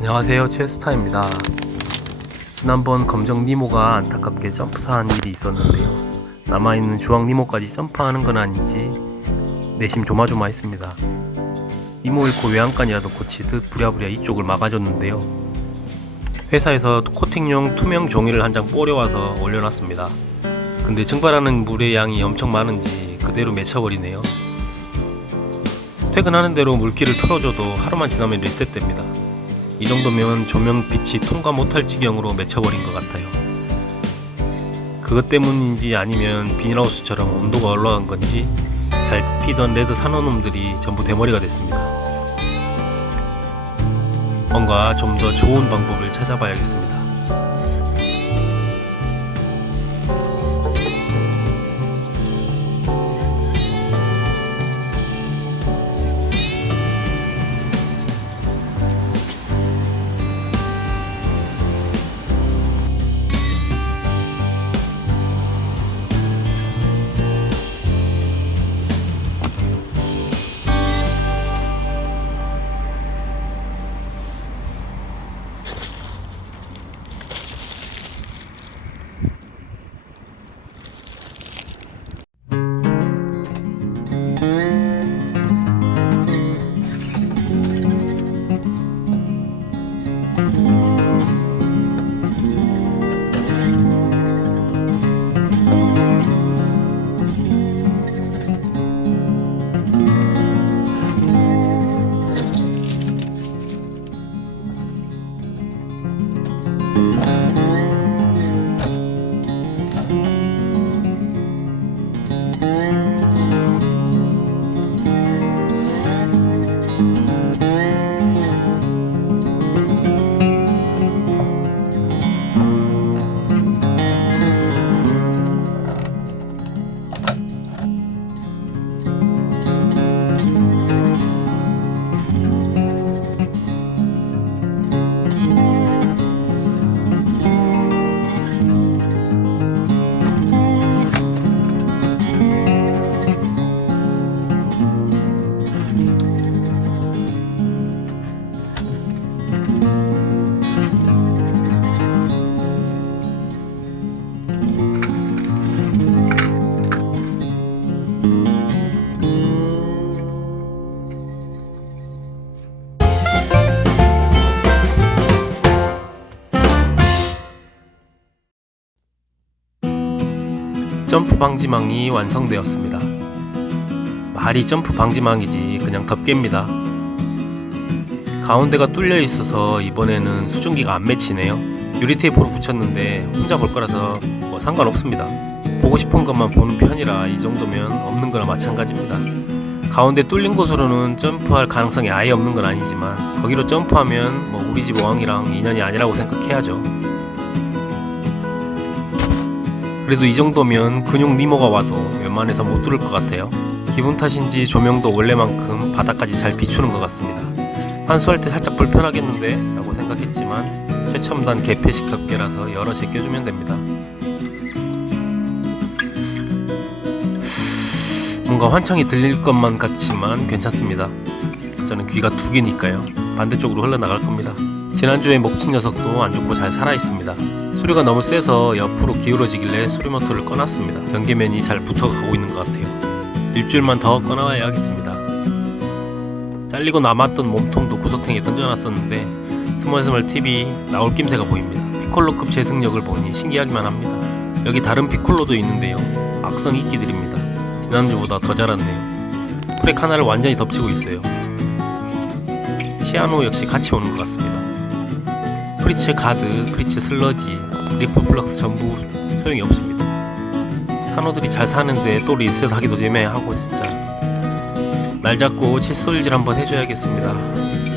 안녕하세요. 최스타입니다. 지난번 검정 니모가 안타깝게 점프사한 일이 있었는데요. 남아있는 주황 니모까지 점프하는 건 아닌지 내심 조마조마했습니다. 니모 잃고 외양간이라도 고치듯 부랴부랴 이쪽을 막아줬는데요. 회사에서 코팅용 투명 종이를 한장 뿌려와서 올려놨습니다. 근데 증발하는 물의 양이 엄청 많은지 그대로 맺혀버리네요 퇴근하는 대로 물기를 털어줘도 하루만 지나면 리셋됩니다 이 정도면 조명 빛이 통과 못할 지경으로 맺혀버린 것 같아요. 그것 때문인지 아니면 비닐하우스처럼 온도가 올라간 건지 잘 피던 레드 산호놈들이 전부 대머리가 됐습니다. 뭔가 좀 더 좋은 방법을 찾아봐야겠습니다. Música 점프 방지망이 완성되었습니다. 말이 점프 방지망이지 그냥 덮개입니다. 가운데가 뚫려 있어서 이번에는 수증기가 안 맺히네요. 유리 테이프로 붙였는데 혼자 볼 거라서 뭐 상관없습니다. 보고 싶은 것만 보는 편이라 이 정도면 없는 거나 마찬가지입니다. 가운데 뚫린 곳으로는 점프할 가능성이 아예 없는 건 아니지만 거기로 점프하면 뭐 우리 집 어항이랑 인연이 아니라고 생각해야죠. 그래도 이 정도면 근육 니모가 와도 웬만해서 못 뚫을 것 같아요. 기분 탓인지 조명도 원래만큼 바닥까지 잘 비추는 것 같습니다. 환수할 때 살짝 불편하겠는데? 라고 생각했지만 최첨단 개폐식 덮개라서 여러 제껴주면 됩니다. 뭔가 환청이 들릴 것만 같지만 괜찮습니다. 저는 귀가 두 개니까요. 반대쪽으로 흘러나갈 겁니다. 지난주에 목친 녀석도 안 죽고 잘 살아있습니다. 수류가 너무 세서 옆으로 기울어지길래 수류 모터를 꺼놨습니다. 전기면이 잘 붙어가고 있는 것 같아요. 일주일만 더 꺼놔야겠습니다. 잘리고 남았던 몸통도 구석탱이에 던져놨었는데 스멀스멀 TV 나올 낌새가 보입니다. 피콜로급 재생력을 보니 신기하기만 합니다. 여기 다른 피콜로도 있는데요. 악성 이끼들입니다. 지난주보다 더 자랐네요. 프렉 하나를 완전히 덮치고 있어요. 시아노 역시 같이 오는 것 같습니다. 프리츠 가드, 프리츠 슬러지, 리프 플럭스 전부 소용이 없습니다. 산호들이 잘 사는데 또 리셋하기도 애매하고 진짜 날 잡고 칫솔질 한번 해줘야겠습니다.